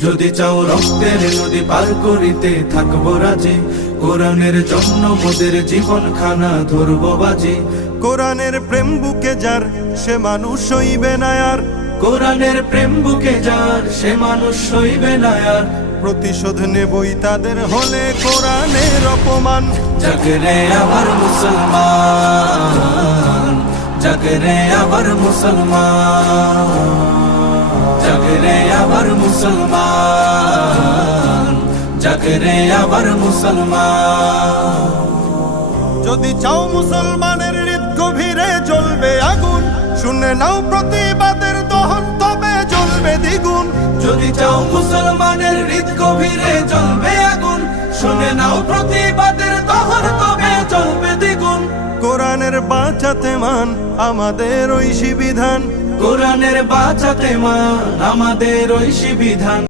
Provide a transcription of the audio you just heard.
যদি চাও রক্তের নদী পার করিতে থাকবো রাজি, কোরআনের জন্য মোদের জীবন খানা ধরবো বাজি। কোরআনের প্রেম বুকে যার সে মানুষ হইবে না আর, কোরআনের প্রেম বুকে যার সে মানুষ হইবে না আর। প্রতিশোধ নেবই তাদের হলে কোরআনের অপমান। জাগরে আবার মুসলমান, জাগরে আবার মুসলমান, জাগরে আবার মুসলমান, জাগরে আবার মুসলমান। যদি চাও মুসলমানের হৃদ গভীরে জ্বলবে আগুন, শুনে নাও প্রতিবাদের দহন তবে জ্বলবে দ্বিগুণ। যদি চাও মুসলমানের হৃদ গভীরে জ্বলবে আগুন, শুনে নাও প্রতিবাদের দহন তবে জ্বলবে দ্বিগুণ। কোরআনের বাঁচাতে মান আমাদের ঐশী বিধান, কোরআনের বাঁচাতে মান আমাদের ঐশী বিধান।